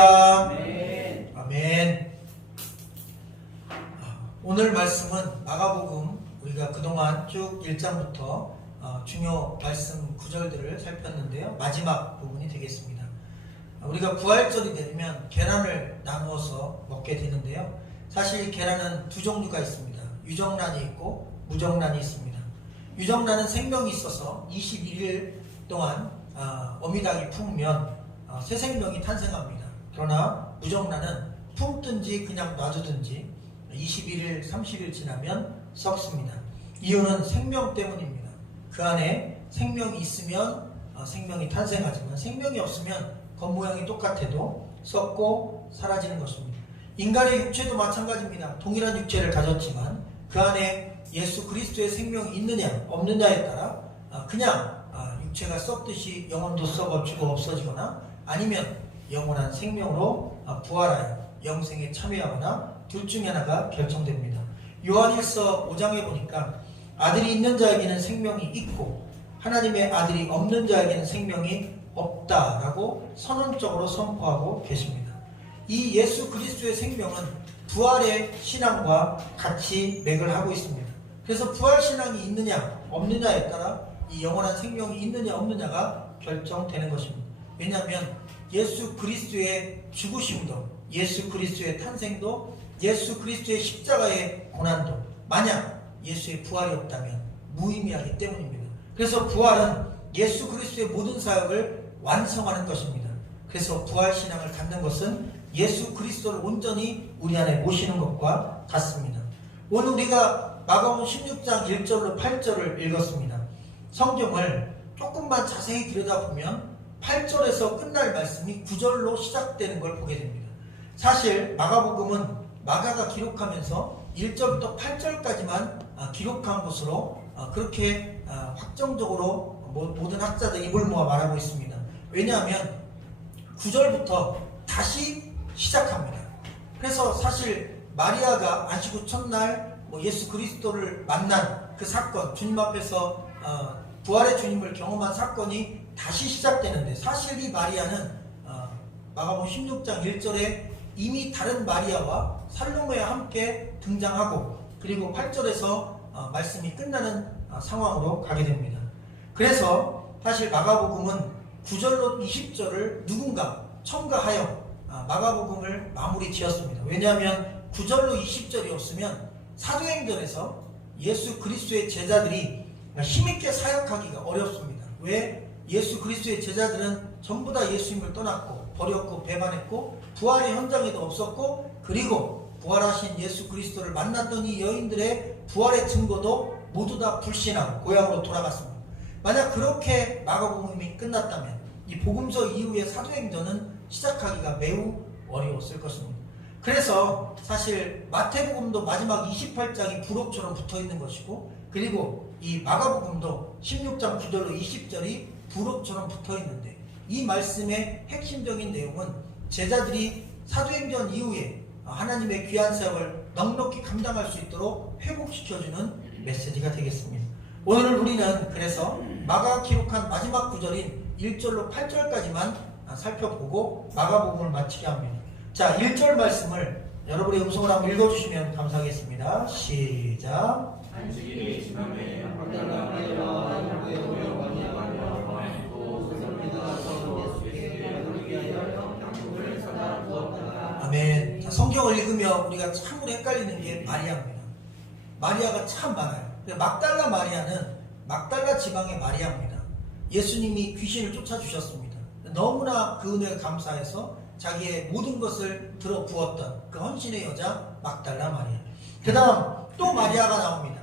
할렐루야. 아멘. 아멘. 오늘 말씀은 마가복음 우리가 그동안 쭉 1장부터 중요 말씀 구절들을 살폈는데요. 마지막 부분이 되겠습니다. 우리가 부활절이 되면 계란을 나누어서 먹게 되는데요. 사실 계란은 두 종류가 있습니다. 유정란이 있고 무정란이 있습니다. 유정란은 생명이 있어서 21일 동안 어미닭이 품으면 새 생명이 탄생합니다. 그러나 무정란은 품든지 그냥 놔두든지 21일, 30일 지나면 썩습니다. 이유는 생명 때문입니다. 그 안에 생명이 있으면 생명이 탄생하지만 생명이 없으면 겉모양이 똑같아도 썩고 사라지는 것입니다. 인간의 육체도 마찬가지입니다. 동일한 육체를 가졌지만 그 안에 예수 그리스도의 생명이 있느냐 없느냐에 따라 그냥 육체가 썩듯이 영혼도 썩어 죽어 없어지거나 아니면 영원한 생명으로 부활하여 영생에 참여하거나 둘 중에 하나가 결정됩니다. 요한일서 5장에 보니까 아들이 있는 자에게는 생명이 있고 하나님의 아들이 없는 자에게는 생명이 없다라고 선언적으로 선포하고 계십니다. 이 예수 그리스도의 생명은 부활의 신앙과 같이 맥을 하고 있습니다. 그래서 부활 신앙이 있느냐 없느냐에 따라 이 영원한 생명이 있느냐 없느냐가 결정되는 것입니다. 왜냐하면 예수 그리스도의 죽으심도 예수 그리스도의 탄생도 예수 그리스도의 십자가의 고난도 만약 예수의 부활이 없다면 무의미하기 때문입니다. 그래서 부활은 예수 그리스도의 모든 사역을 완성하는 것입니다. 그래서 부활신앙을 갖는 것은 예수 그리스도를 온전히 우리 안에 모시는 것과 같습니다. 오늘 우리가 마가복음 16장 1절로 8절을 읽었습니다. 성경을 조금만 자세히 들여다보면 8절에서 끝날 말씀이 9절로 시작되는 걸 보게 됩니다. 사실 마가복음은 마가가 기록하면서 1절부터 8절까지만 기록한 것으로 그렇게 확정적으로 모든 학자들이 입을 모아 말하고 있습니다. 왜냐하면 9절부터 다시 시작합니다. 그래서 사실 마리아가 안식구 첫날 예수 그리스도를 만난 그 사건, 주님 앞에서 부활의 주님을 경험한 사건이 다시 시작되는데 사실 이 마리아는 마가복음 16장 1절에 이미 다른 마리아와 살로메와 함께 등장하고 그리고 8절에서 말씀이 끝나는 상황으로 가게 됩니다. 그래서 사실 마가복음은 9절로 20절을 누군가 첨가하여 마가복음을 마무리 지었습니다. 왜냐하면 9절로 20절이 없으면 사도행전에서 예수 그리스도의 제자들이 힘있게 사역하기가 어렵습니다. 왜? 예수 그리스도의 제자들은 전부 다 예수님을 떠났고 버렸고 배반했고 부활의 현장에도 없었고 그리고 부활하신 예수 그리스도를 만났던 이 여인들의 부활의 증거도 모두 다 불신하고 고향으로 돌아갔습니다. 만약 그렇게 마가복음이 끝났다면 이 복음서 이후의 사도행전은 시작하기가 매우 어려웠을 것입니다. 그래서 사실 마태복음도 마지막 28장이 부록처럼 붙어있는 것이고 그리고 이 마가복음도 16장 9절로 20절이 부록처럼 붙어있는데 이 말씀의 핵심적인 내용은 제자들이 사도행전 이후에 하나님의 귀한 사역을 넉넉히 감당할 수 있도록 회복시켜주는 메시지가 되겠습니다. 오늘 우리는 그래서 마가가 기록한 마지막 구절인 1절로 8절까지만 살펴보고 마가복음을 마치게 합니다. 자, 1절 말씀을 여러분의 음성을 한번 읽어주시면 감사하겠습니다. 시작. 안식일이 지남에 막달라 마리아와 야고보의 어머니 마리아와 양육을 사다 두었다. 아멘. 자, 성경을 읽으며 우리가 참으로 헷갈리는 게 마리아입니다. 마리아가 참 많아요. 막달라 마리아는 막달라 지방의 마리아입니다. 예수님이 귀신을 쫓아주셨습니다. 너무나 그 은혜가 감사해서 자기의 모든 것을 들어 부었던 그 헌신의 여자 막달라 마리아. 그 다음 또 마리아가 나옵니다.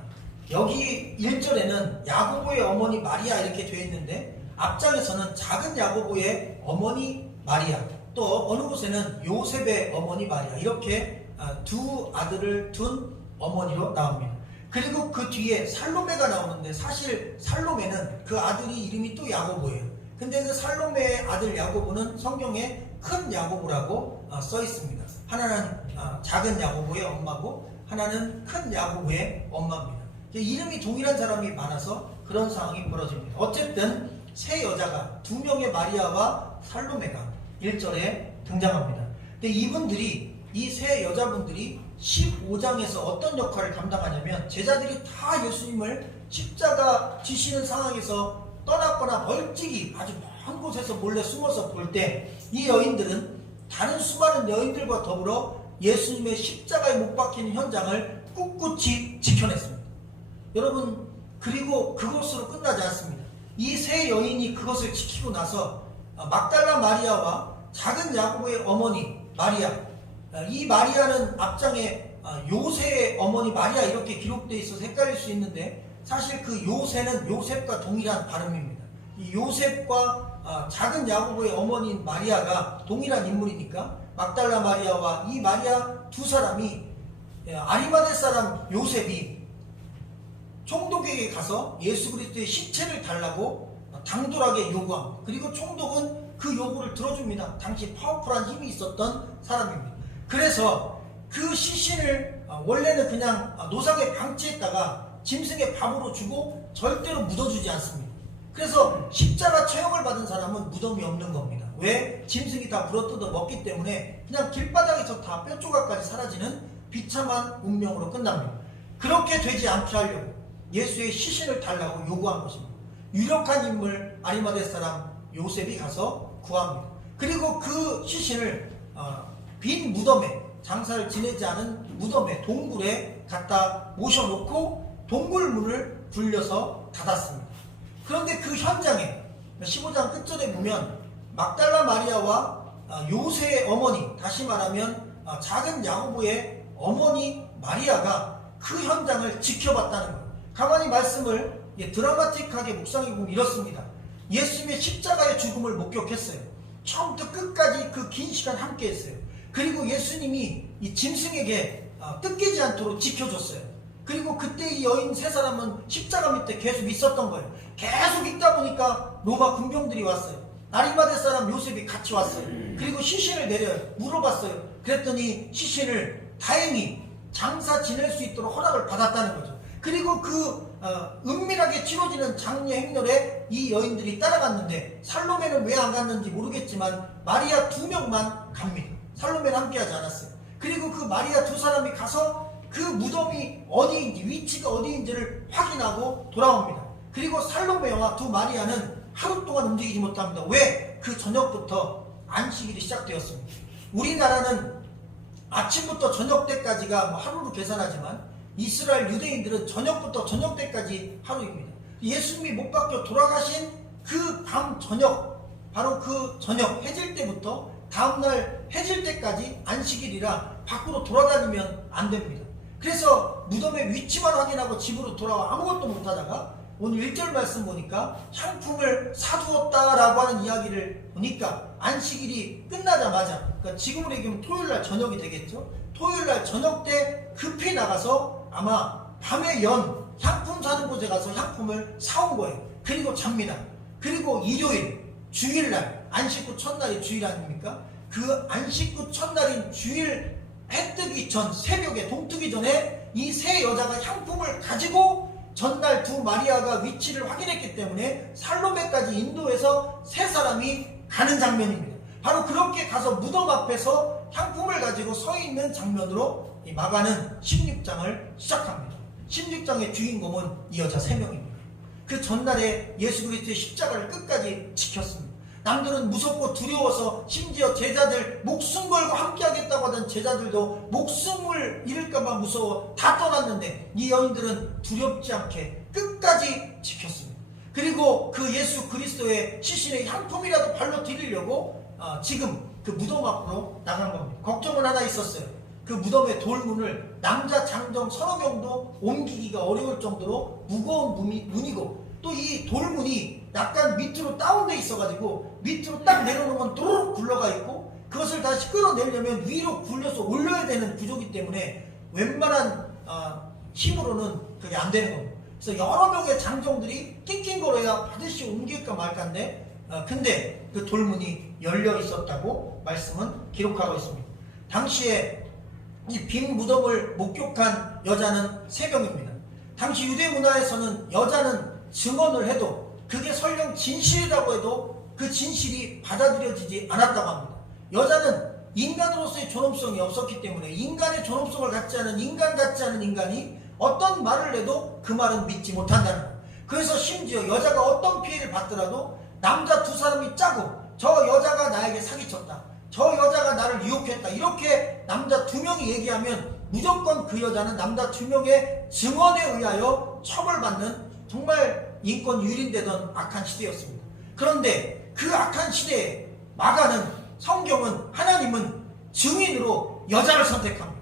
여기 1절에는 야고보의 어머니 마리아 이렇게 되어 있는데 앞장에서는 작은 야고보의 어머니 마리아, 또 어느 곳에는 요셉의 어머니 마리아 이렇게 두 아들을 둔 어머니로 나옵니다. 그리고 그 뒤에 살로메가 나오는데 사실 살로메는 그 아들이 이름이 또 야고보예요. 근데 그 살로메의 아들 야고보는 성경에 큰 야고보라고 써 있습니다. 하나는 작은 야고보의 엄마고 하나는 큰 야고보의 엄마입니다. 이름이 동일한 사람이 많아서 그런 상황이 벌어집니다. 어쨌든 세 여자가 두 명의 마리아와 살로메가 1절에 등장합니다. 근데 이분들이, 이 세 여자분들이 15장에서 어떤 역할을 감당하냐면, 제자들이 다 예수님을 십자가 지시는 상황에서 떠났거나 멀찍이 아주 먼 곳에서 몰래 숨어서 볼 때, 이 여인들은 다른 수많은 여인들과 더불어 예수님의 십자가에 못 박히는 현장을 꿋꿋이 지켜냈습니다. 여러분, 그리고 그것으로 끝나지 않습니다. 이 세 여인이 그것을 지키고 나서 막달라 마리아와 작은 야고보의 어머니 마리아, 이 마리아는 앞장에 요새의 어머니 마리아 이렇게 기록되어 있어서 헷갈릴 수 있는데, 사실 그 요새는 요셉과 동일한 발음입니다. 이 요셉과 작은 야고보의 어머니인 마리아가 동일한 인물이니까 막달라 마리아와 이 마리아 두 사람이 아리마대 사람 요셉이 총독에게 가서 예수 그리스도의 시체를 달라고 당돌하게 요구합니다. 그리고 총독은 그 요구를 들어줍니다. 당시 파워풀한 힘이 있었던 사람입니다. 그래서 그 시신을 원래는 그냥 노상에 방치했다가 짐승의 밥으로 주고 절대로 묻어주지 않습니다. 그래서 십자가 처형을 받은 사람은 무덤이 없는 겁니다. 왜? 짐승이 다 물어뜯어 먹기 때문에 그냥 길바닥에서 다 뼈조각까지 사라지는 비참한 운명으로 끝납니다. 그렇게 되지 않게 하려고 예수의 시신을 달라고 요구한 것입니다. 유력한 인물 아리마대 사람 요셉이 가서 구합니다. 그리고 그 시신을 빈 무덤에, 장사를 지내지 않은 무덤에, 동굴에 갖다 모셔놓고 동굴문을 굴려서 닫았습니다. 그런데 그 현장에 15장 끝절에 보면 막달라 마리아와 요새의 어머니, 다시 말하면 작은 야고보의 어머니 마리아가 그 현장을 지켜봤다는 거예요. 가만히 말씀을 드라마틱하게 묵상해 보면 이렇습니다. 예수님의 십자가의 죽음을 목격했어요. 처음부터 끝까지 그 긴 시간 함께 했어요. 그리고 예수님이 이 짐승에게 뜯기지 않도록 지켜줬어요. 그리고 그때 이 여인 세 사람은 십자가 밑에 계속 있었던 거예요. 계속 있다 보니까 로마 군병들이 왔어요. 아리마대 사람 요셉이 같이 왔어요. 그리고 시신을 내려요. 물어봤어요. 그랬더니 시신을 다행히 장사 지낼 수 있도록 허락을 받았다는 거죠. 그리고 그 은밀하게 치러지는 장례 행렬에 이 여인들이 따라갔는데, 살로메는 왜 안 갔는지 모르겠지만 마리아 2명만 갑니다. 살로메는 함께하지 않았어요. 그리고 그 마리아 두 사람이 가서 그 무덤이 어디인지, 위치가 어디인지를 확인하고 돌아옵니다. 그리고 살로메와 두 마리아는 하루 동안 움직이지 못합니다. 왜? 그 저녁부터 안식일이 시작되었습니다. 우리나라는 아침부터 저녁 때까지가 하루로 계산하지만 이스라엘 유대인들은 저녁부터 저녁 때까지 하루입니다. 예수님이 못 박혀 돌아가신 그 밤 저녁, 바로 그 저녁 해질 때부터 다음날 해질 때까지 안식일이라 밖으로 돌아다니면 안 됩니다. 그래서 무덤의 위치만 확인하고 집으로 돌아와 아무것도 못하다가 오늘 1절 말씀 보니까 향품을 사두었다라고 하는 이야기를 보니까 안식일이 끝나자마자, 그러니까 지금으로 얘기하면 토요일날 저녁이 되겠죠. 토요일날 저녁 때 급히 나가서 아마 밤에 연 향품 사는 곳에 가서 향품을 사온 거예요. 그리고 잡니다. 그리고 일요일, 주일날, 안식구 첫날이 주일 아닙니까? 그 안식구 첫날인 주일 해 뜨기 전, 새벽에 동 뜨기 전에 이 세 여자가 향품을 가지고 전날 두 마리아가 위치를 확인했기 때문에 살로메까지 인도해서 세 사람이 가는 장면입니다. 바로 그렇게 가서 무덤 앞에서 향품을 가지고 서 있는 장면으로 이 마가는 16장을 시작합니다. 16장의 주인공은 이 여자 3명입니다. 그 전날에 예수 그리스도의 십자가를 끝까지 지켰습니다. 남들은 무섭고 두려워서 심지어 제자들 목숨 걸고 함께하겠다고 하던 제자들도 목숨을 잃을까봐 무서워 다 떠났는데 이 여인들은 두렵지 않게 끝까지 지켰습니다. 그리고 그 예수 그리스도의 시신의 향품이라도 발로 디디려고 지금 그 무덤 앞으로 나간 겁니다. 걱정은 하나 있었어요. 그 무덤의 돌문을 남자 장정 서너 명도 옮기기가 어려울 정도로 무거운 문이고, 또 이 돌문이 약간 밑으로 다운돼 있어가지고 밑으로 딱 내려놓으면 도로록 굴러가 있고, 그것을 다시 끌어내려면 위로 굴려서 올려야 되는 구조기 때문에 웬만한 힘으로는 그게 안 되는 겁니다. 그래서 여러 명의 장정들이 낑낑거려야 반드시 옮길까 말까인데, 근데 그 돌문이 열려 있었다고 말씀은 기록하고 있습니다. 당시에 이 빈 무덤을 목격한 여자는 3명입니다. 당시 유대 문화에서는 여자는 증언을 해도 그게 설령 진실이라고 해도 그 진실이 받아들여지지 않았다고 합니다. 여자는 인간으로서 아담으로서의 존엄성이 없었기 때문에 인간의 존엄성을 갖지 않은 인간 같지 않은 인간이 어떤 말을 해도 그 말은 믿지 못한다는 거예요. 그래서 심지어 여자가 어떤 피해를 받더라도 남자 두 사람이 짜고 저 여자가 나에게 사기쳤다, 저 여자가 나를 유혹했다, 이렇게 남자 두 명이 얘기하면 무조건 그 여자는 남자 두 명의 증언에 의하여 처벌받는 정말 인권 유린되던 악한 시대였습니다. 그런데 그 악한 시대에 마가는, 성경은, 하나님은 증인으로 여자를 선택합니다.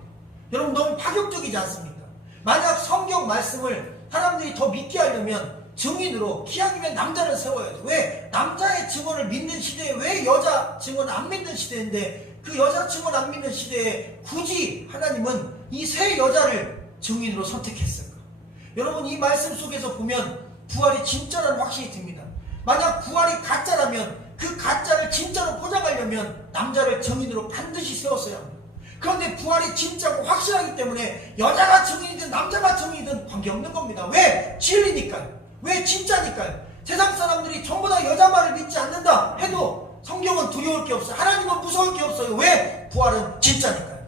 여러분, 너무 파격적이지 않습니까? 만약 성경 말씀을 사람들이 더 믿게 하려면 증인으로, 기왕이면 남자를 세워야 돼. 왜? 남자의 증언을 믿는 시대에 왜 여자 증언 안 믿는 시대인데, 그 여자 증언 안 믿는 시대에 굳이 하나님은 이 세 여자를 증인으로 선택했을까? 여러분, 이 말씀 속에서 보면 부활이 진짜라는 확신이 듭니다. 만약 부활이 가짜라면 그 가짜를 진짜로 포장하려면 남자를 증인으로 반드시 세웠어야 합니다. 그런데 부활이 진짜고 확실하기 때문에 여자가 증인이든 남자가 증인이든 관계없는 겁니다. 왜? 진리니까요. 왜? 진짜니까요. 세상 사람들이 전부 다 여자 말을 믿지 않는다 해도 성경은 두려울 게 없어요. 하나님은 무서울 게 없어요. 왜? 부활은 진짜니까요.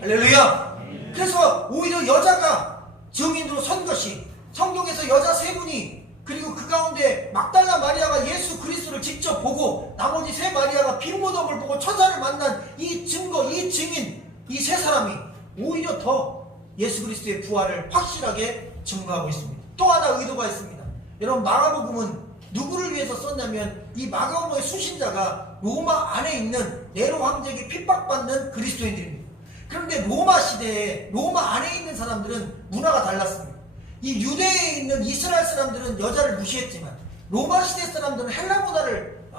할렐루야. 그래서 오히려 여자가 증인으로 선 것이, 성경에서 여자 세 분이, 그리고 그 가운데 막달라 마리아가 예수 그리스도를 직접 보고 나머지 세 마리아가 빈 무덤을 보고 천사를 만난 이 증거, 이 증인, 이 세 사람이 오히려 더 예수 그리스도의 부활을 확실하게 증거하고 있습니다. 또 하나 의도가 있습니다. 여러분, 마가복음은 누구를 위해서 썼냐면 이 마가복음의 수신자가 로마 안에 있는 네로 황제에게 핍박받는 그리스도인들입니다. 그런데 로마 시대에 로마 안에 있는 사람들은 문화가 달랐습니다. 이 유대에 있는 이스라엘 사람들은 여자를 무시했지만 로마 시대 사람들은 헬라 문화를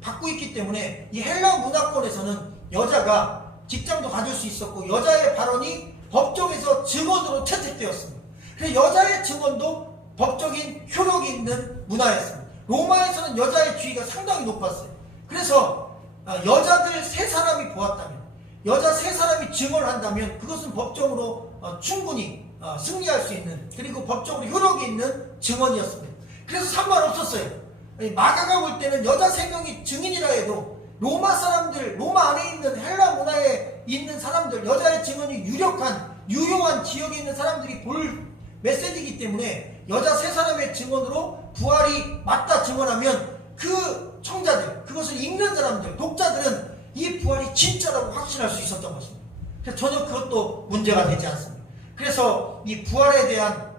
받고 있기 때문에 이 헬라 문화권에서는 여자가 직장도 가질 수 있었고 여자의 발언이 법정에서 증언으로 채택되었습니다. 그래서 여자의 증언도 법적인 효력이 있는 문화였습니다. 로마에서는 여자의 지위가 상당히 높았어요. 그래서 여자들 세 사람이 보았다면, 여자 세 사람이 증언을 한다면 그것은 법정으로 충분히 승리할 수 있는, 그리고 법적으로 효력이 있는 증언이었습니다. 그래서 상관없었어요. 마가가 볼 때는 여자 세 명이 증인이라 해도 로마 사람들, 로마 안에 있는 헬라 문화에 있는 사람들, 여자의 증언이 유력한, 유효한 지역에 있는 사람들이 볼 메시지이기 때문에 여자 세 사람의 증언으로 부활이 맞다 증언하면 그 청자들, 그것을 읽는 사람들, 독자들은 이 부활이 진짜라고 확신할 수 있었던 것입니다. 그래서 전혀 그것도 문제가 되지 않습니다. 그래서 이 부활에 대한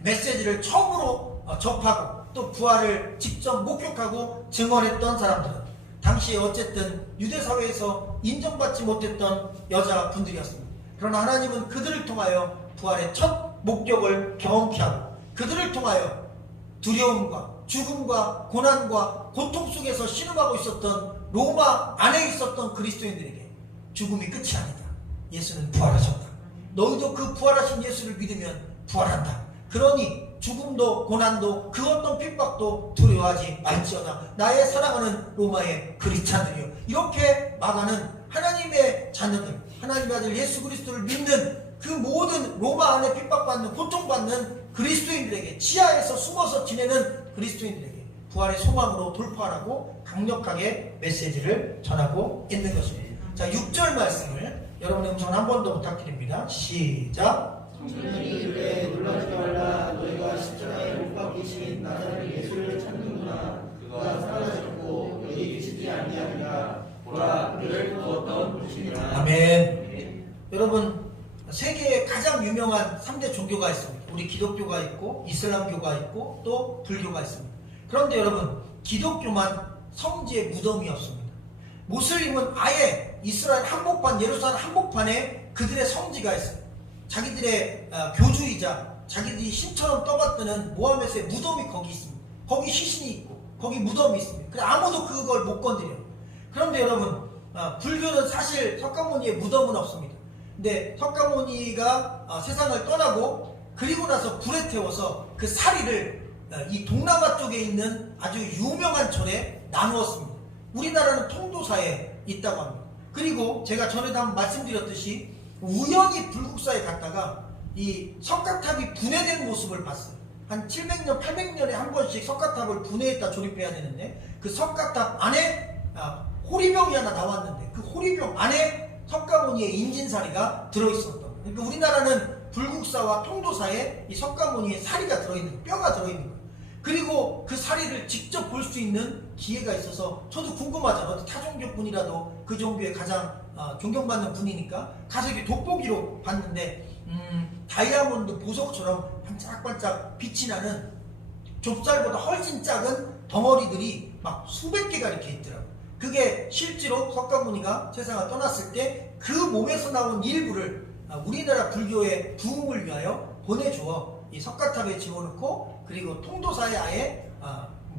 메시지를 처음으로 접하고 또 부활을 직접 목격하고 증언했던 사람들은 당시에 어쨌든 유대사회에서 인정받지 못했던 여자분들이었습니다. 그러나 하나님은 그들을 통하여 부활의 첫 목격을 경험케 하고 그들을 통하여 두려움과 죽음과 고난과 고통 속에서 신음하고 있었던 로마 안에 있었던 그리스도인들에게 죽음이 끝이 아니다. 예수는 부활하셨다. 너희도 그 부활하신 예수를 믿으면 부활한다. 그러니 죽음도 고난도 그 어떤 핍박도 두려워하지 말지어다. 나의 사랑하는 로마의 그리스도인들이여. 이렇게 마가는 하나님의 자녀들, 하나님의 아들 예수 그리스도를 믿는 그 모든 로마 안에 핍박받는, 고통받는 그리스도인들에게, 지하에서 숨어서 지내는 그리스도인들에게 부활의 소망으로 돌파하라고 강력하게 메시지를 전하고 있는 것입니다. 자, 6절 말씀을 여러분의 음성을 한 번 더 부탁드립니다. 시작. 청년이 이르되 놀라지 말라. 너희가 십자가에 못 박히신 나사렛 예수를 찾는구나. 그가 살아나셨고 여기 계시지 아니하리라. 보라, 그를 두었던 곳이니라. 아멘. 여러분, 세계에 가장 유명한 3대 종교가 있습니다. 우리 기독교가 있고 이슬람교가 있고 또 불교가 있습니다. 그런데 여러분, 기독교만 성지에 무덤이 없습니다. 무슬림은 아예 이스라엘 한복판, 예루살렘 한복판에 그들의 성지가 있어요. 자기들의 교주이자 자기들이 신처럼 떠받드는 모하메스의 무덤이 거기 있습니다. 거기 시신이 있고 거기 무덤이 있습니다. 그래서 아무도 그걸 못 건드려요. 그런데 여러분, 불교는 사실 석가모니의 무덤은 없습니다. 근데 석가모니가 세상을 떠나고 그리고 나서 불에 태워서 그 사리를 이 동남아 쪽에 있는 아주 유명한 절에 나누었습니다. 우리나라는 통도사에 있다고 합니다. 그리고 제가 전에도 한번 말씀드렸듯이 우연히 불국사에 갔다가 이 석가탑이 분해된 모습을 봤어요. 한 700년, 800년에 한 번씩 석가탑을 분해했다 조립해야 되는데 그 석가탑 안에 호리병이 하나 나왔는데 그 호리병 안에 석가모니의 인진사리가 들어있었던 거예요. 그러니까 우리나라는 불국사와 통도사에 이 석가모니의 사리가 들어있는 거예요. 뼈가 들어있는 거예요. 그리고 그 사리를 직접 볼 수 있는 기회가 있어서 저도 궁금하잖아요. 타 종교 분이라도 그 종교에 가장 존경받는 분이니까 가서 이렇게 돋보기로 봤는데 다이아몬드 보석처럼 반짝반짝 빛이 나는 좁쌀보다 훨씬 작은 덩어리들이 막 수백 개가 이렇게 있더라고요. 그게 실제로 석가모니가 세상을 떠났을 때 그 몸에서 나온 일부를 우리나라 불교의 부흥을 위하여 보내주어 이 석가탑에 집어넣고 그리고 통도사에 아예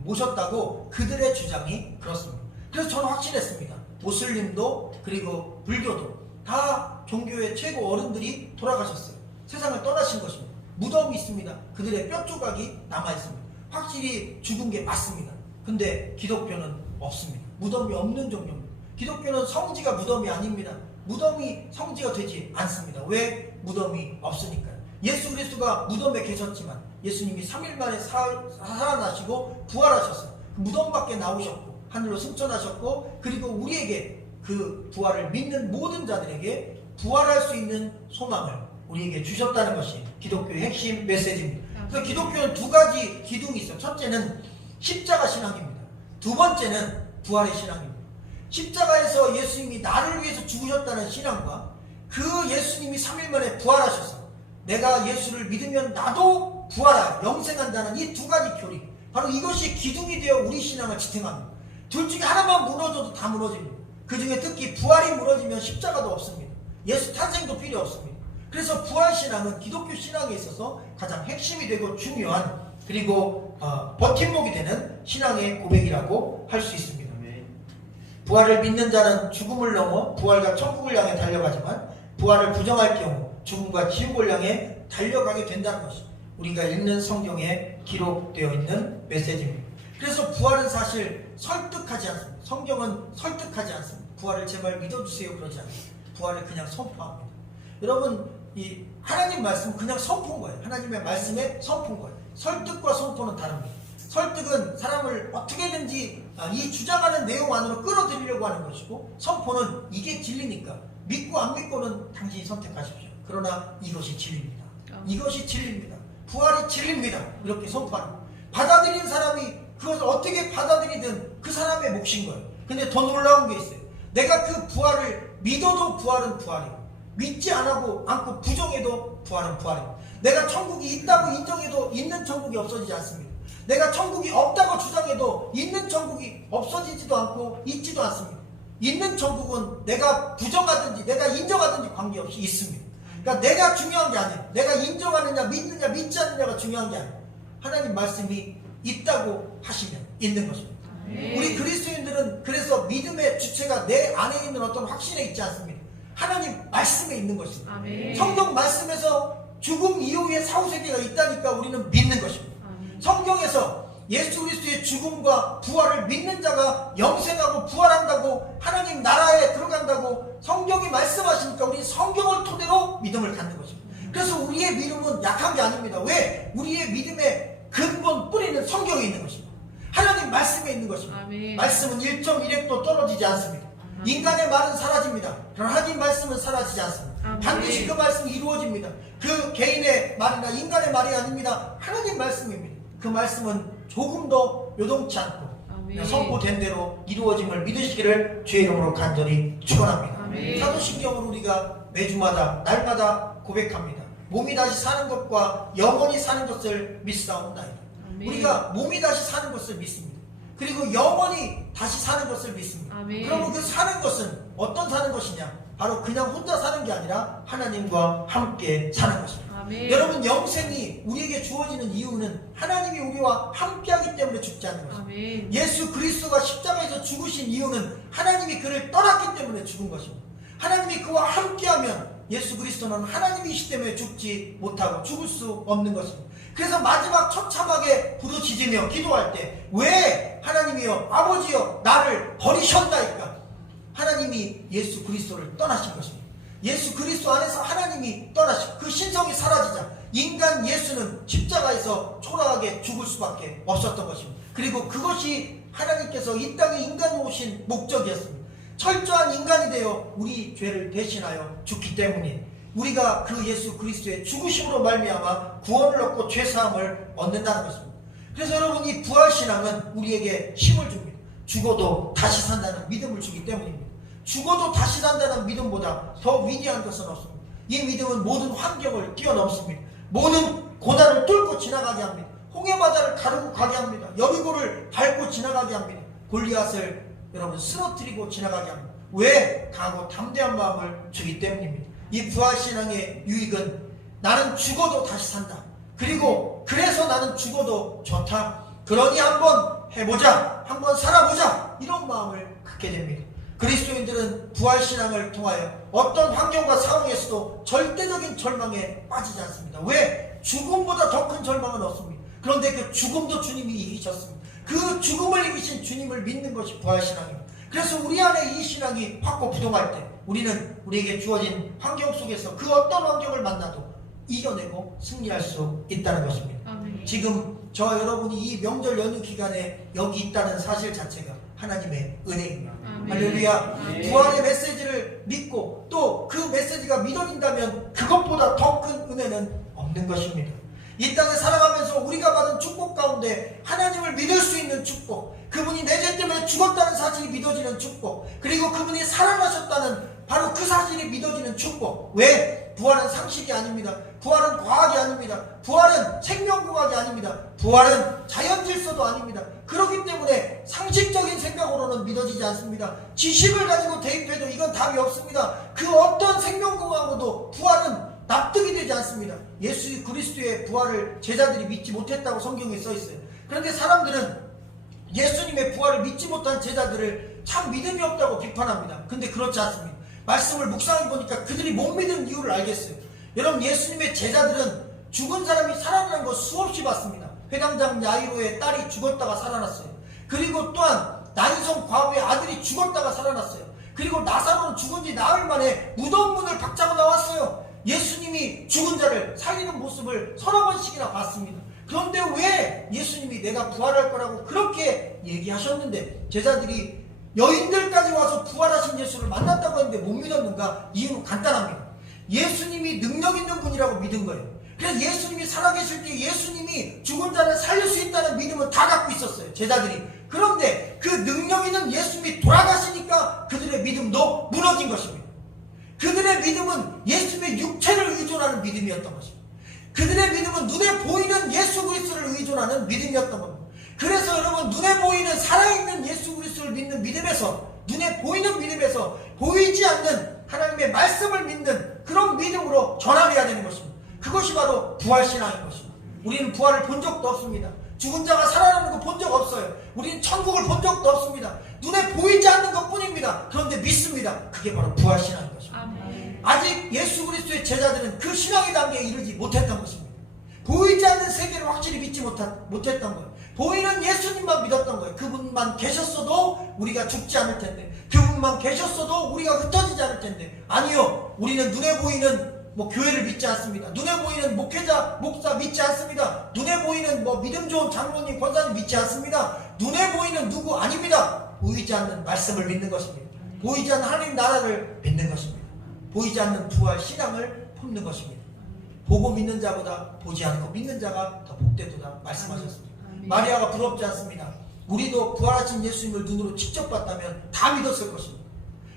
모셨다고 그들의 주장이 그렇습니다. 그래서 저는 확신했습니다. 모슬림도 그리고 불교도 다 종교의 최고 어른들이 돌아가셨어요. 세상을 떠나신 것입니다. 무덤이 있습니다. 그들의 뼈 조각이 남아있습니다. 확실히 죽은 게 맞습니다. 근데 기독교는 없습니다. 무덤이 없는 종교입니다. 기독교는 성지가 무덤이 아닙니다. 무덤이 성지가 되지 않습니다. 왜? 무덤이 없으니까요. 예수 그리스도가 무덤에 계셨지만 예수님이 3일 만에 살아나시고 부활하셨어요. 무덤 밖에 나오셨고 하늘로 승천하셨고 그리고 우리에게 그 부활을 믿는 모든 자들에게 부활할 수 있는 소망을 우리에게 주셨다는 것이 기독교의 핵심 메시지입니다. 그래서 기독교는 두 가지 기둥이 있어요. 첫째는 십자가 신앙입니다. 두 번째는 부활의 신앙입니다. 십자가에서 예수님이 나를 위해서 죽으셨다는 신앙과 그 예수님이 3일 만에 부활하셔서 내가 예수를 믿으면 나도 부활하여 영생한다는 이 두 가지 교리, 바로 이것이 기둥이 되어 우리 신앙을 지탱합니다. 둘 중에 하나만 무너져도 다 무너집니다. 그 중에 특히 부활이 무너지면 십자가도 없습니다. 예수 탄생도 필요 없습니다. 그래서 부활신앙은 기독교 신앙에 있어서 가장 핵심이 되고 중요한 그리고 버팀목이 되는 신앙의 고백이라고 할 수 있습니다. 부활을 믿는 자는 죽음을 넘어 부활과 천국을 향해 달려가지만 부활을 부정할 경우 죽음과 지옥을 향해 달려가게 된다는 것이 우리가 읽는 성경에 기록되어 있는 메시지입니다. 그래서 부활은 사실 설득하지 않습니다. 성경은 설득하지 않습니다. 부활을 제발 믿어주세요 그러지 않습니다. 부활을 그냥 선포합니다. 여러분 이 하나님 말씀은 그냥 선포인 거예요. 하나님의 말씀에 선포인 거예요. 설득과 선포는 다릅니다. 설득은 사람을 어떻게든지 이 주장하는 내용 안으로 끌어들이려고 하는 것이고 선포는 이게 진리니까 믿고 안 믿고는 당신이 선택하십시오. 그러나 이것이 진리입니다. 이것이 진리입니다. 부활이 진리입니다. 이렇게 선포하는 거예요. 받아들인 사람이 그것을 어떻게 받아들이든 그 사람의 몫인 거예요. 근데 더 놀라운 게 있어요. 내가 그 부활을 믿어도 부활은 부활이고 믿지 않고 부정해도 부활은 부활이고 내가 천국이 있다고 인정해도 있는 천국이 없어지지 않습니다. 내가 천국이 없다고 주장해도 있는 천국이 없어지지도 않고 있지도 않습니다. 있는 천국은 내가 부정하든지 내가 인정하든지 관계없이 있습니다. 그러니까 내가 중요한 게 아니에요. 내가 인정하느냐 믿느냐 믿지 않느냐가 중요한 게 아니에요. 하나님 말씀이 있다고 하시면 있는 것입니다. 우리 그리스도인들은 그래서 믿음의 주체가 내 안에 있는 어떤 확신에 있지 않습니다. 하나님 말씀에 있는 것입니다. 성경 말씀에서 죽음 이후에 사후세계가 있다니까 우리는 믿는 것입니다. 성경에서 예수 그리스도의 죽음과 부활을 믿는 자가 영생하고 부활한다고 하나님 나라에 들어간다고 성경이 말씀하시니까 우리는 성경을 토대로 믿음을 갖는 것입니다. 그래서 우리의 믿음은 약한 게 아닙니다. 왜? 우리의 믿음의 근본 뿌리는 성경에 있는 것입니다. 하나님 말씀에 있는 것입니다. 말씀은 1.1핵도 떨어지지 않습니다. 인간의 말은 사라집니다. 그러나 하나님 말씀은 사라지지 않습니다. 반드시 그 말씀이 이루어집니다. 그 개인의 말이나 인간의 말이 아닙니다. 하나님 말씀입니다. 그 말씀은 조금 더 요동치 않고 선포된 대로 이루어짐을 믿으시기를 주의 이름으로 간절히 축원합니다. 사도신경으로 우리가 매주마다 날마다 고백합니다. 몸이 다시 사는 것과 영원히 사는 것을 믿사옵나이다. 우리가 몸이 다시 사는 것을 믿습니다. 그리고 영원히 다시 사는 것을 믿습니다. 그러면 그 사는 것은 어떤 사는 것이냐? 바로 그냥 혼자 사는 게 아니라 하나님과 함께 사는 것입니다. 여러분 영생이 우리에게 주어지는 이유는 하나님이 우리와 함께하기 때문에 죽지 않는 것입니다. 예수 그리스도가 십자가에서 죽으신 이유는 하나님이 그를 떠났기 때문에 죽은 것입니다. 하나님이 그와 함께하면 예수 그리스도는 하나님이시기 때문에 죽지 못하고 죽을 수 없는 것입니다. 그래서 마지막 처참하게 부르짖으며 기도할 때 왜 하나님이여 아버지여 나를 버리셨나이까? 하나님이 예수 그리스도를 떠나신 것입니다. 예수 그리스도 안에서 하나님이 떠나시고 그 신성이 사라지자 인간 예수는 십자가에서 초라하게 죽을 수밖에 없었던 것입니다. 그리고 그것이 하나님께서 이 땅에 인간으로 오신 목적이었습니다. 철저한 인간이 되어 우리 죄를 대신하여 죽기 때문에 우리가 그 예수 그리스도의 죽으심으로 말미암아 구원을 얻고 죄사함을 얻는다는 것입니다. 그래서 여러분, 이 부활신앙은 우리에게 힘을 줍니다. 죽어도 다시 산다는 믿음을 주기 때문입니다. 죽어도 다시 산다는 믿음보다 더 위대한 것은 없습니다. 이 믿음은 모든 환경을 뛰어넘습니다. 모든 고난을 뚫고 지나가게 합니다. 홍해바다를 가르고 가게 합니다. 여리고를 밟고 지나가게 합니다. 골리앗을 여러분 쓰러뜨리고 지나가게 합니다. 왜? 강하고 담대한 마음을 주기 때문입니다. 이 부활신앙의 유익은 나는 죽어도 다시 산다. 그리고 그래서 나는 죽어도 좋다. 그러니 한번 해보자. 한번 살아보자. 이런 마음을 갖게 됩니다. 그리스도인들은 부활신앙을 통하여 어떤 환경과 상황에서도 절대적인 절망에 빠지지 않습니다. 왜? 죽음보다 더 큰 절망은 없습니다. 그런데 그 죽음도 주님이 이기셨습니다. 그 죽음을 이기신 주님을 믿는 것이 부활신앙입니다. 그래서 우리 안에 이 신앙이 확고부동할 때 우리는 우리에게 주어진 환경 속에서 그 어떤 환경을 만나도 이겨내고 승리할 수 있다는 것입니다. 아멘. 지금 저와 여러분이 이 명절 연휴 기간에 여기 있다는 사실 자체가 하나님의 은혜입니다. 아멘. 할렐루야. 아멘. 부활의 메시지를 믿고 또 그 메시지가 믿어진다면 그것보다 더 큰 은혜는 없는 것입니다. 이 땅에 살아가면서 우리가 받은 축복 가운데 하나님을 믿을 수 있는 축복, 그분이 내 죄 때문에 죽었다는 사실이 믿어지는 축복, 그리고 그분이 살아나셨다는 바로 그 사실이 믿어지는 축복. 왜? 부활은 상식이 아닙니다. 부활은 과학이 아닙니다. 부활은 생명공학이 아닙니다. 부활은 자연질서도 아닙니다. 그렇기 때문에 상식적인 생각으로는 믿어지지 않습니다. 지식을 가지고 대입해도 이건 답이 없습니다. 그 어떤 생명공학으로도 부활은 납득이 되지 않습니다. 예수 그리스도의 부활을 제자들이 믿지 못했다고 성경에 써 있어요. 그런데 사람들은 예수님의 부활을 믿지 못한 제자들을 참 믿음이 없다고 비판합니다. 근데 그렇지 않습니다. 말씀을 묵상해 보니까 그들이 못 믿은 이유를 알겠어요. 여러분, 예수님의 제자들은 죽은 사람이 살아나는 거 수없이 봤습니다. 회당장 야이로의 딸이 죽었다가 살아났어요. 그리고 또한 난성 과부의 아들이 죽었다가 살아났어요. 그리고 나사로는 죽은 지 나흘 만에 무덤 문을 박차고 나왔어요. 예수님이 죽은 자를 살리는 모습을 서너 번씩이나 봤습니다. 그런데 왜 예수님이 내가 부활할 거라고 그렇게 얘기하셨는데 제자들이 여인들까지 와서 부활하신 예수를 만났다고 했는데 못 믿었는가? 이유는 간단합니다. 예수님이 능력 있는 분이라고 믿은 거예요. 그래서 예수님이 살아계실 때 예수님이 죽은 자를 살릴 수 있다는 믿음은 다 갖고 있었어요, 제자들이. 그런데 그 능력 있는 예수님이 돌아가시니까 그들의 믿음도 무너진 것입니다. 그들의 믿음은 예수님의 육체를 의존하는 믿음이었던 것입니다. 그들의 믿음은 눈에 보이는 예수 그리스도를 의존하는 믿음이었던 겁니다. 그래서 여러분, 눈에 보이는 살아있는 예수 그리스도를 믿는 믿음에서, 눈에 보이는 믿음에서 보이지 않는 하나님의 말씀을 믿는 그런 믿음으로 전환해야 되는 것입니다. 그것이 바로 부활신앙인 것입니다. 우리는 부활을 본 적도 없습니다. 죽은 자가 살아나는 거 본 적 없어요. 우리는 천국을 본 적도 없습니다. 눈에 보이지 않는 것 뿐입니다. 그런데 믿습니다. 그게 바로 부활신앙인 것입니다. 아멘. 아직 예수 그리스도의 제자들은 그 신앙의 단계에 이르지 못했던 것입니다. 보이지 않는 세계를 확실히 믿지 못했던 거예요. 보이는 예수님만 믿었던 거예요. 그분만 계셨어도 우리가 죽지 않을 텐데, 그분만 계셨어도 우리가 흩어지지 않을 텐데, 아니요, 우리는 눈에 보이는 교회를 믿지 않습니다. 눈에 보이는 목회자, 목사 믿지 않습니다. 눈에 보이는 믿음 좋은 장로님, 권사님 믿지 않습니다. 눈에 보이는 누구 아닙니다. 보이지 않는 말씀을 믿는 것입니다. 보이지 않는 하나님 나라를 믿는 것입니다. 보이지 않는 부활 신앙을 품는 것입니다. 보고 믿는 자보다 보지 않고 믿는 자가 더 복되도다 말씀하셨습니다. 마리아가 부럽지 않습니다. 우리도 부활하신 예수님을 눈으로 직접 봤다면 다 믿었을 것입니다.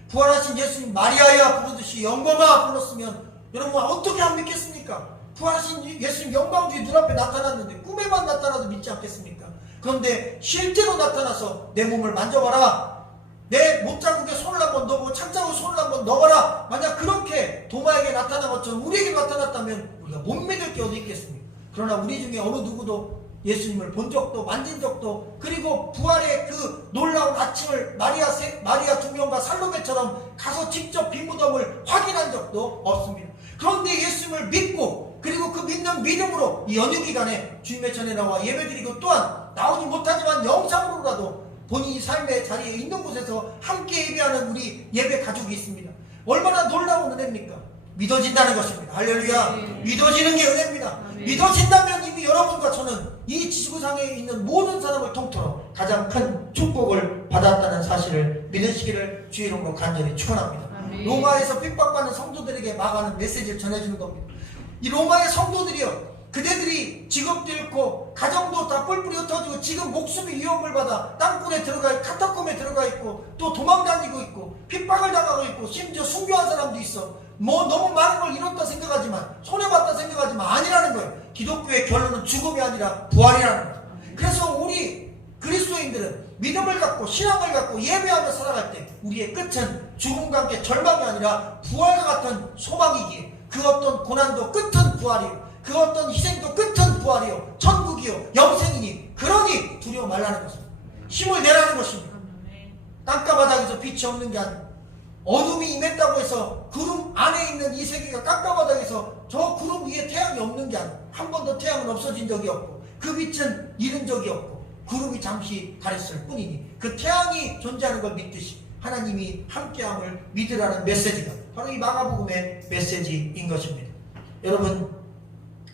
부활하신 예수님 마리아야 부르듯이 영광아 불렀으면 여러분 어떻게 안 믿겠습니까? 부활하신 예수님 영광주의 눈앞에 나타났는데 꿈에만 나타나도 믿지 않겠습니까? 그런데 실제로 나타나서 내 몸을 만져봐라, 내 못자국에 손을 한번 넣어보고 창자국에 손을 한번 넣어봐라, 만약 그렇게 도마에게 나타난 것처럼 우리에게 나타났다면 우리가 못 믿을 게 어디 있겠습니까? 그러나 우리 중에 어느 누구도 예수님을 본 적도 만진 적도, 그리고 부활의 그 놀라운 아침을 마리아 두 명과 살로메처럼 가서 직접 빈 무덤을 확인한 적도 없습니다. 그런데 예수님을 믿고, 그리고 그 믿는 믿음으로 이 연휴 기간에 주님의 전에 나와 예배드리고, 또한 나오지 못하지만 영상으로라도 본인이 삶의 자리에 있는 곳에서 함께 예배하는 우리 예배 가족이 있습니다. 얼마나 놀라운 은혜입니까? 믿어진다는 것입니다. 할렐루야. 믿어지는 게 은혜입니다. 믿어진다면 이미 여러분과 저는 이 지구상에 있는 모든 사람을 통틀어 가장 큰 축복을 받았다는 사실을 믿으시기를 주의 이름으로 간절히 축원합니다. 로마에서 핍박받는 성도들에게 마가는 메시지를 전해주는 겁니다. 이 로마의 성도들이요, 그대들이 직업도 잃고 가정도 다 뿔뿔이 흩어지고 지금 목숨이 위협을 받아 땅굴에 들어가 있고 카타콤에 들어가 있고 또 도망다니고 있고 핍박을 당하고 있고 심지어 순교한 사람도 있어. 뭐 너무 많은 걸 잃었다 생각하지만, 손해봤다 생각하지만 아니라는 거예요. 기독교의 결론은 죽음이 아니라 부활이라는 거예요. 그래서 우리 그리스도인들은 믿음을 갖고 신앙을 갖고 예배하며 살아갈 때 우리의 끝은 죽음과 함께 절망이 아니라 부활과 같은 소망이기에, 그 어떤 고난도 끝은 부활이요, 그 어떤 희생도 끝은 부활이요, 천국이요, 영생이니 그러니 두려워 말라는 것입니다. 힘을 내라는 것입니다. 땅바닥에서 빛이 없는 게 아니고 어둠이 임했다고 해서 구름 안에 있는 이 세계가 땅바닥에서 저 구름 위에 태양이 없는 게 아니고, 한 번도 태양은 없어진 적이 없고 그 빛은 잃은 적이 없고 구름이 잠시 가렸을 뿐이니 그 태양이 존재하는 걸 믿듯이 하나님이 함께함을 믿으라는 메시지가 바로 이 마가복음의 메시지인 것입니다. 여러분,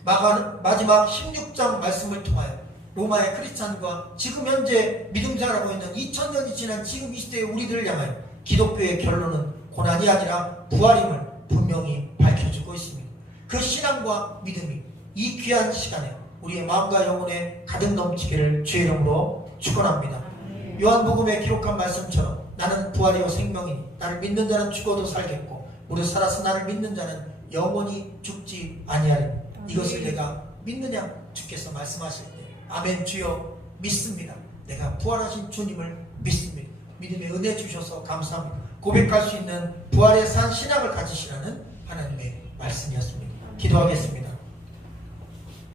마가는 마지막 16장 말씀을 통하여 로마의 크리스찬과 지금 현재 믿음생활하고 있는 2000년이 지난 지금 이 시대의 우리들을 향하여 기독교의 결론은 고난이 아니라 부활임을 분명히 밝혀주고 있습니다. 그 신앙과 믿음이 이 귀한 시간에 우리의 마음과 영혼에 가득 넘치기를 주의 이름으로 축원합니다. 요한복음에 기록한 말씀처럼 나는 부활이요 생명이니 나를 믿는 자는 죽어도 살겠고 무릇 살아서 나를 믿는 자는 영원히 죽지 아니하리니, 이것을 내가 믿느냐 주께서 말씀하실 때 아멘 주여 믿습니다. 내가 부활하신 주님을 믿습니다. 믿음의 은혜 주셔서 감사합니다. 고백할 수 있는 부활의 산 신앙을 가지시라는 하나님의 말씀이었습니다. 기도하겠습니다.